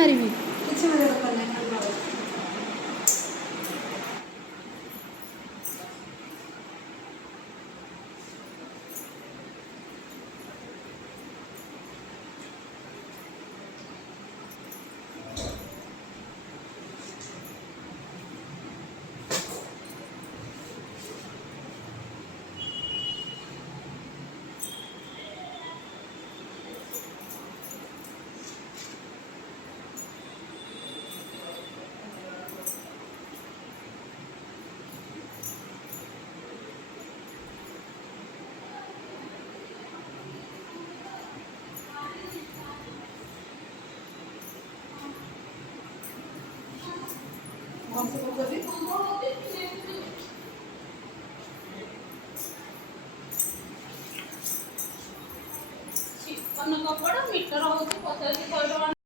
ମାରିବି? କିଛି ମାରିବା ଦରକାର ନାହିଁ। भलसे पकड़ी चिकन कपड़ा मीटर होती 50-100 टका।